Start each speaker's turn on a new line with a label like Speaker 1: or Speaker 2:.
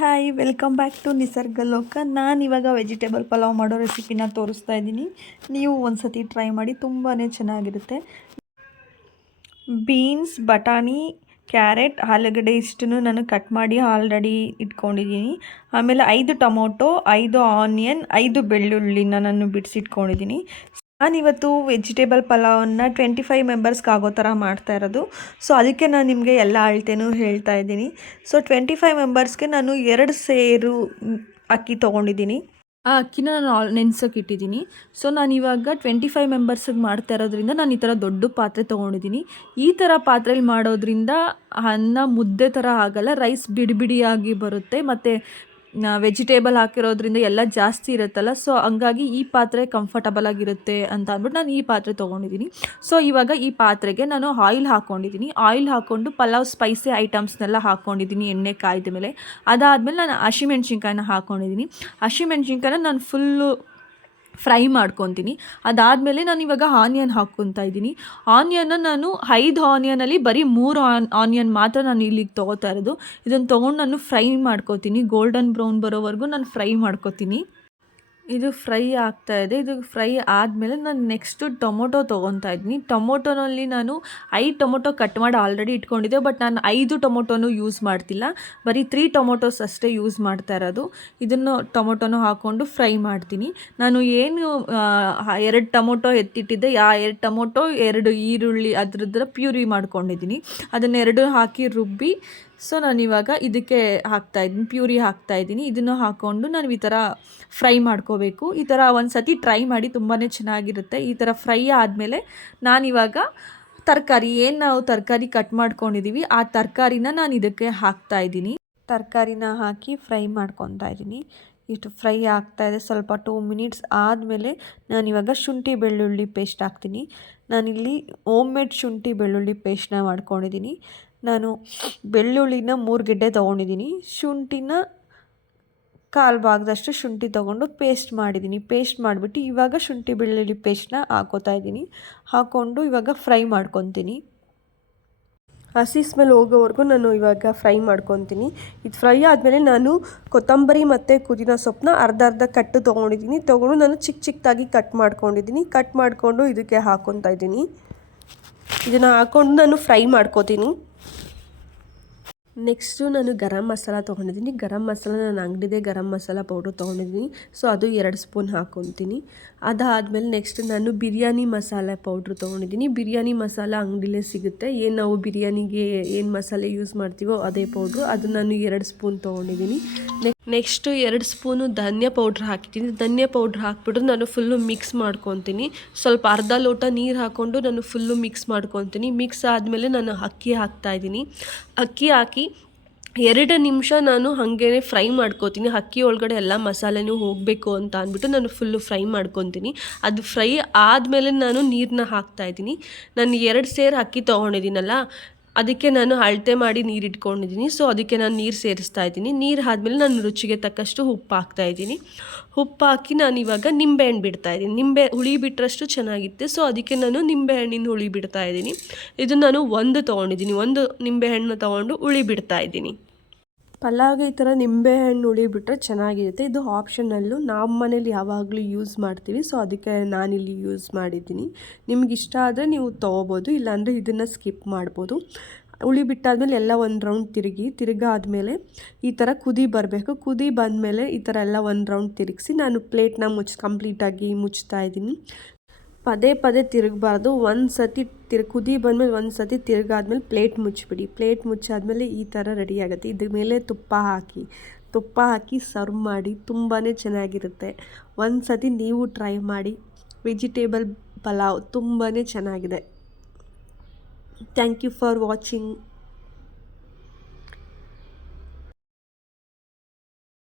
Speaker 1: Hi welcome back to Nisarga Loka ನಾನು ಇವಾಗ vegetable pulao ಮಾಡೋ ರೆಸಿಪಿನ ತೋರಿಸ್ತಾ ಇದ್ದೀನಿ. ನೀವು ಒಂದು ಸತಿ ಟ್ರೈ ಮಾಡಿ ತುಂಬಾ ಚೆನ್ನಾಗಿರುತ್ತೆ. ಬೀನ್ಸ್ ಬಟಾಣಿ ಕ್ಯಾರೆಟ್ ಆಲೂಗಡ್ಡೆ ಇಷ್ಟನ್ನು ನಾನು ಕಟ್ ಮಾಡಿ ಆಲ್ರೆಡಿ ಇಟ್ಕೊಂಡಿದ್ದೀನಿ. ಆಮೇಲೆ ಐದು ಟೊಮೊಟೊ, ಐದು ಆನಿಯನ್ ಐದು ಬೆಳ್ಳುಳ್ಳಿನ ನಾನು ಬಿಡಿಸಿಟ್ಕೊಂಡಿದ್ದೀನಿ. ನಾನಿವತ್ತು ವೆಜಿಟೇಬಲ್ ಪಲಾವನ್ನು ಟ್ವೆಂಟಿ ಫೈವ್ ಮೆಂಬರ್ಸ್ಗೆ ಆಗೋ ಥರ ಮಾಡ್ತಾ ಇರೋದು. ಸೊ ಅದಕ್ಕೆ ನಾನು ನಿಮಗೆ ಎಲ್ಲ ಅಳತೆನೂ ಹೇಳ್ತಾ ಇದ್ದೀನಿ. ಸೊ ಟ್ವೆಂಟಿ ಫೈವ್ ಮೆಂಬರ್ಸ್ಗೆ ನಾನು ಎರಡು ಸೇರು ಅಕ್ಕಿ ತೊಗೊಂಡಿದ್ದೀನಿ. ಆ ಅಕ್ಕಿನ ನಾನು ಆಲ್ ನೆನ್ಸೋಕೆ ಇಟ್ಟಿದ್ದೀನಿ. ಸೊ ನಾನು ಇವಾಗ ಟ್ವೆಂಟಿ ಫೈವ್ ಮೆಂಬರ್ಸಿಗೆ ಮಾಡ್ತಾ ಇರೋದ್ರಿಂದ ನಾನು ಈ ಥರ ದೊಡ್ಡ ಪಾತ್ರೆ ತೊಗೊಂಡಿದ್ದೀನಿ. ಈ ಥರ ಪಾತ್ರೆಲಿ ಮಾಡೋದ್ರಿಂದ ಅನ್ನ ಮುದ್ದೆ ಥರ ಆಗಲ್ಲ, ರೈಸ್ ಬಿಡಿ ಬಿಡಿಯಾಗಿ ಬರುತ್ತೆ. ಮತ್ತು ವೆಜಿಟೇಬಲ್ ಹಾಕಿರೋದ್ರಿಂದ ಎಲ್ಲ ಜಾಸ್ತಿ ಇರುತ್ತಲ್ಲ ಸೊ ಹಂಗಾಗಿ ಈ ಪಾತ್ರೆ ಕಂಫರ್ಟಬಲ್ ಆಗಿರುತ್ತೆ ಅಂತ ಅಂದ್ಬಿಟ್ಟು ನಾನು ಈ ಪಾತ್ರೆ ತೊಗೊಂಡಿದ್ದೀನಿ. ಸೊ ಇವಾಗ ಈ ಪಾತ್ರೆಗೆ ನಾನು ಆಯಿಲ್ ಹಾಕ್ಕೊಂಡಿದ್ದೀನಿ ಆಯಿಲ್ ಹಾಕ್ಕೊಂಡು ಪಲಾವ್ ಸ್ಪೈಸಿ ಐಟಮ್ಸ್ನೆಲ್ಲ ಹಾಕ್ಕೊಂಡಿದ್ದೀನಿ ಎಣ್ಣೆ ಕಾಯ್ದ ಮೇಲೆ. ಅದಾದಮೇಲೆ ನಾನು ಹಸಿಮೆಣ್ಸಿನ್ಕಾಯಿನ ಹಾಕ್ಕೊಂಡಿದ್ದೀನಿ ಹಸಿಮೆಣ್ಸಿನ್ಕಾಯಿನ ನಾನು ಫುಲ್ಲು ಫ್ರೈ ಮಾಡ್ಕೊತೀನಿ. ಅದಾದಮೇಲೆ ನಾನು ಇವಾಗ ಆನಿಯನ್ ಹಾಕ್ಕೊತಾ ಇದ್ದೀನಿ. ಆನಿಯನ್ನ ನಾನು ಐದು ಆನಿಯನಲ್ಲಿ ಬರೀ ಮೂರು ಆನ್, ಆನಿಯನ್ ಮಾತ್ರ ನಾನು ಇಲ್ಲಿಗೆ ತೊಗೋತಾ ಇರೋದು. ಇದನ್ನು ತೊಗೊಂಡು ನಾನು ಫ್ರೈ ಮಾಡ್ಕೋತೀನಿ. ಗೋಲ್ಡನ್ ಬ್ರೌನ್ ಬರೋವರೆಗೂ ನಾನು ಫ್ರೈ ಮಾಡ್ಕೋತೀನಿ. ಇದು ಫ್ರೈ ಆಗ್ತಾ ಇದೆ. ಇದು ಫ್ರೈ ಆದಮೇಲೆ ನಾನು ನೆಕ್ಸ್ಟು ಟೊಮೊಟೊ ತೊಗೊತಾ ಇದ್ದೀನಿ. ಟೊಮೊಟೊನಲ್ಲಿ ನಾನು ಐದು ಟೊಮೊಟೊ ಕಟ್ ಮಾಡಿ ಆಲ್ರೆಡಿ ಇಟ್ಕೊಂಡಿದ್ದೆ ಬಟ್ ನಾನು ಐದು ಟೊಮೊಟೊನು ಯೂಸ್ ಮಾಡ್ತಿಲ್ಲ. ಬರೀ ತ್ರೀ ಟೊಮೊಟೊಸ್ ಅಷ್ಟೇ ಯೂಸ್ ಮಾಡ್ತಾ ಇರೋದು. ಇದನ್ನು ಟೊಮೊಟೊನು ಹಾಕ್ಕೊಂಡು ಫ್ರೈ ಮಾಡ್ತೀನಿ. ನಾನು ಏನು ಎರಡು ಟೊಮೊಟೊ ಎತ್ತಿಟ್ಟಿದ್ದೆ, ಆ ಎರಡು ಟೊಮೊಟೊ, ಎರಡು ಈರುಳ್ಳಿ ಅದ್ರದ್ರ ಪ್ಯೂರಿ ಮಾಡ್ಕೊಂಡಿದ್ದೀನಿ. ಅದನ್ನೆರಡು ಹಾಕಿ ರುಬ್ಬಿ ಸೊ ನಾನು ಇವಾಗ ಇದಕ್ಕೆ ಹಾಕ್ತಾ ಇದ್ದೀನಿ ಪ್ಯೂರಿ ಹಾಕ್ತಾ ಇದ್ದೀನಿ. ಇದನ್ನು ಹಾಕ್ಕೊಂಡು ನಾನು ಈ ಥರ ಫ್ರೈ ಮಾಡ್ಕೋಬೇಕು. ಈ ಥರ ಒಂದು ಸತಿ ಟ್ರೈ ಮಾಡಿ ತುಂಬಾ ಚೆನ್ನಾಗಿರುತ್ತೆ. ಈ ಥರ ಫ್ರೈ ಆದಮೇಲೆ ನಾನಿವಾಗ ತರಕಾರಿ, ಏನು ನಾವು ತರಕಾರಿ ಕಟ್ ಮಾಡ್ಕೊಂಡಿದ್ದೀವಿ ಆ ತರಕಾರಿನ ನಾನು ಇದಕ್ಕೆ ಹಾಕ್ತಾ ಇದ್ದೀನಿ. ತರಕಾರಿನ ಹಾಕಿ ಫ್ರೈ ಮಾಡ್ಕೊತಾ ಇದ್ದೀನಿ. ಇಷ್ಟು ಫ್ರೈ ಆಗ್ತಾ ಇದೆ. ಸ್ವಲ್ಪ ಟೂ ಮಿನಿಟ್ಸ್ ಆದಮೇಲೆ ನಾನಿವಾಗ ಶುಂಠಿ ಬೆಳ್ಳುಳ್ಳಿ ಪೇಸ್ಟ್ ಹಾಕ್ತೀನಿ. ನಾನಿಲ್ಲಿ ಓಮ್ ಮೇಡ್ ಶುಂಠಿ ಬೆಳ್ಳುಳ್ಳಿ ಪೇಸ್ಟ್ನ ಮಾಡ್ಕೊಂಡಿದ್ದೀನಿ ನಾನು ಬೆಳ್ಳುಳ್ಳಿನ ಮೂರು ಗೆಡ್ಡೆ ತೊಗೊಂಡಿದ್ದೀನಿ. ಶುಂಠಿನ ಕಾಲು ಭಾಗದಷ್ಟು ಶುಂಠಿ ತೊಗೊಂಡು ಪೇಸ್ಟ್ ಮಾಡಿದ್ದೀನಿ. ಪೇಸ್ಟ್ ಮಾಡಿಬಿಟ್ಟು ಇವಾಗ ಶುಂಠಿ ಬೆಳ್ಳುಳ್ಳಿ ಪೇಸ್ಟ್ನ ಹಾಕೋತಾ ಇದ್ದೀನಿ. ಹಾಕ್ಕೊಂಡು ಇವಾಗ ಫ್ರೈ ಮಾಡ್ಕೊತೀನಿ. ಹಸಿ ಸ್ಮೆಲ್ ಹೋಗೋವರೆಗೂ ನಾನು ಇವಾಗ ಫ್ರೈ ಮಾಡ್ಕೊತೀನಿ. ಇದು ಫ್ರೈ ಆದಮೇಲೆ ನಾನು ಕೊತ್ತಂಬರಿ ಮತ್ತು ಪುದೀನ ಸೊಪ್ಪನ್ನ ಅರ್ಧ ಅರ್ಧ ಕಟ್ಟು ತೊಗೊಂಡಿದ್ದೀನಿ. ತೊಗೊಂಡು ನಾನು ಚಿಕ್ಕ ಚಿಕ್ಕದಾಗಿ ಕಟ್ ಮಾಡ್ಕೊಂಡಿದ್ದೀನಿ. ಕಟ್ ಮಾಡಿಕೊಂಡು ಇದಕ್ಕೆ ಹಾಕ್ಕೊತಾ ಇದ್ದೀನಿ. ಇದನ್ನು ಹಾಕ್ಕೊಂಡು ನಾನು ಫ್ರೈ ಮಾಡ್ಕೋತೀನಿ. ನೆಕ್ಸ್ಟು ನಾನು ಗರಂ ಮಸಾಲ ತೊಗೊಂಡಿದ್ದೀನಿ. ಗರಂ ಮಸಾಲ ನಾನು ಅಂಗಡಿದೆ ಗರಂ ಮಸಾಲ ಪೌಡ್ರ್ ತೊಗೊಂಡಿದ್ದೀನಿ. ಸೊ ಅದು ಎರಡು ಸ್ಪೂನ್ ಹಾಕ್ಕೊತೀನಿ ಅದಾದಮೇಲೆ ನೆಕ್ಸ್ಟ್ ನಾನು ಬಿರಿಯಾನಿ ಮಸಾಲೆ ಪೌಡ್ರ್ ತೊಗೊಂಡಿದ್ದೀನಿ. ಬಿರಿಯಾನಿ ಮಸಾಲ ಅಂಗಡಿಲೇ ಸಿಗುತ್ತೆ. ಏನು ನಾವು ಬಿರಿಯಾನಿಗೆ ಏನು ಮಸಾಲೆ ಯೂಸ್ ಮಾಡ್ತೀವೋ ಅದೇ ಪೌಡ್ರು ಅದು ನಾನು ಎರಡು ಸ್ಪೂನ್ ತೊಗೊಂಡಿದ್ದೀನಿ. ನೆಕ್ಸ್ಟು ಎರಡು ಸ್ಪೂನು ಧನ್ಯ ಪೌಡ್ರ್ ಹಾಕಿದ್ದೀನಿ. ಧನ್ಯ ಪೌಡ್ರ್ ಹಾಕ್ಬಿಟ್ಟು ನಾನು ಫುಲ್ಲು ಮಿಕ್ಸ್ ಮಾಡ್ಕೊತೀನಿ. ಸ್ವಲ್ಪ ಅರ್ಧ ಲೋಟ ನೀರು ಹಾಕ್ಕೊಂಡು ನಾನು ಫುಲ್ಲು ಮಿಕ್ಸ್ ಮಾಡ್ಕೊತೀನಿ. ಮಿಕ್ಸ್ ಆದಮೇಲೆ ನಾನು ಅಕ್ಕಿ ಹಾಕ್ತಾ ಇದ್ದೀನಿ. ಅಕ್ಕಿ ಹಾಕಿ ಎರಡು ನಿಮಿಷ ನಾನು ಹಾಗೇ ಫ್ರೈ ಮಾಡ್ಕೋತೀನಿ. ಅಕ್ಕಿ ಒಳಗಡೆ ಎಲ್ಲ ಮಸಾಲೆನೂ ಹೋಗಬೇಕು ಅಂತ ಅಂದ್ಬಿಟ್ಟು ನಾನು ಫುಲ್ಲು ಫ್ರೈ ಮಾಡ್ಕೊತೀನಿ. ಅದು ಫ್ರೈ ಆದಮೇಲೆ ನಾನು ನೀರನ್ನ ಹಾಕ್ತಾ ಇದ್ದೀನಿ. ನಾನು ಎರಡು ಸೇರು ಅಕ್ಕಿ ತೊಗೊಂಡಿದ್ದೀನಲ್ಲ ಅದಕ್ಕೆ ನಾನು ಅಳತೆ ಮಾಡಿ ನೀರು ಇಟ್ಕೊಂಡಿದ್ದೀನಿ. ಸೊ ಅದಕ್ಕೆ ನಾನು ನೀರು ಸೇರಿಸ್ತಾ ಇದ್ದೀನಿ. ನೀರು ಆದಮೇಲೆ ನಾನು ರುಚಿಗೆ ತಕ್ಕಷ್ಟು ಉಪ್ಪು ಹಾಕ್ತಾ ಇದ್ದೀನಿ. ಉಪ್ಪು ಹಾಕಿ ನಾನು ಇವಾಗ ನಿಂಬೆಹಣ್ಣು ಬಿಡ್ತಾ ಇದ್ದೀನಿ. ನಿಂಬೆ ಹುಳಿ ಬಿಟ್ಟರಷ್ಟು ಚೆನ್ನಾಗಿತ್ತು. ಸೊ ಅದಕ್ಕೆ ನಾನು ನಿಂಬೆಹಣ್ಣಿನ ಹುಳಿ ಬಿಡ್ತಾ ಇದ್ದೀನಿ. ಇದು ನಾನು ಒಂದು ತೊಗೊಂಡಿದ್ದೀನಿ. ಒಂದು ನಿಂಬೆಹಣ್ಣು ತೊಗೊಂಡು ಹುಳಿ ಬಿಡ್ತಾ ಇದ್ದೀನಿ. ಪಲಾವ್ಗೆ ಈ ಥರ ನಿಂಬೆಹಣ್ಣು ಹುಳಿ ಬಿಟ್ಟರೆ ಚೆನ್ನಾಗಿರುತ್ತೆ. ಇದು ಆಪ್ಷನಲ್ಲು. ನಮ್ಮ ಮನೇಲಿ ಯಾವಾಗಲೂ ಯೂಸ್ ಮಾಡ್ತೀವಿ. ಸೊ, ಅದಕ್ಕೆ ನಾನಿಲ್ಲಿ ಯೂಸ್ ಮಾಡಿದ್ದೀನಿ. ನಿಮ್ಗೆ ಇಷ್ಟ ಆದರೆ ನೀವು ತೊಗೋಬೋದು. ಇಲ್ಲಾಂದರೆ ಇದನ್ನು ಸ್ಕಿಪ್ ಮಾಡ್ಬೋದು. ಉಳಿ ಬಿಟ್ಟಾದ್ಮೇಲೆ ಎಲ್ಲ ಒಂದು ರೌಂಡ್ ತಿರುಗಿ, ತಿರುಗಾದ್ಮೇಲೆ ಈ ಥರ ಕುದಿ ಬರಬೇಕು. ಕುದಿ ಬಂದಮೇಲೆ ಈ ಥರ ಎಲ್ಲ ಒಂದು ರೌಂಡ್ ತಿರುಗಿಸಿ ನಾನು ಪ್ಲೇಟ್ನ ಮುಚ್ಚಿ, ಕಂಪ್ಲೀಟಾಗಿ ಮುಚ್ತಾ ಇದ್ದೀನಿ. ಪದೇ ಪದೇ ತಿರುಗಬಾರ್ದು. ಒಂದು ಸತಿ ತಿರು, ಕುದಿ ಬಂದಮೇಲೆ ಒಂದು ಸತಿ ತಿರುಗಾದ್ಮೇಲೆ ಪ್ಲೇಟ್ ಮುಚ್ಚಿಬಿಡಿ ಪ್ಲೇಟ್ ಮುಚ್ಚಾದ್ಮೇಲೆ ಈ ಥರ ರೆಡಿ ಆಗುತ್ತೆ. ಇದ್ರ ಮೇಲೆ ತುಪ್ಪ ಹಾಕಿ. ತುಪ್ಪ ಹಾಕಿ ಸರ್ವ್ ಮಾಡಿ ತುಂಬಾ ಚೆನ್ನಾಗಿರುತ್ತೆ. ಒಂದು ಸತಿ ನೀವು ಟ್ರೈ ಮಾಡಿ. ವೆಜಿಟೇಬಲ್ ಪಲಾವ್ ತುಂಬಾ ಚೆನ್ನಾಗಿದೆ. Thank you for watching.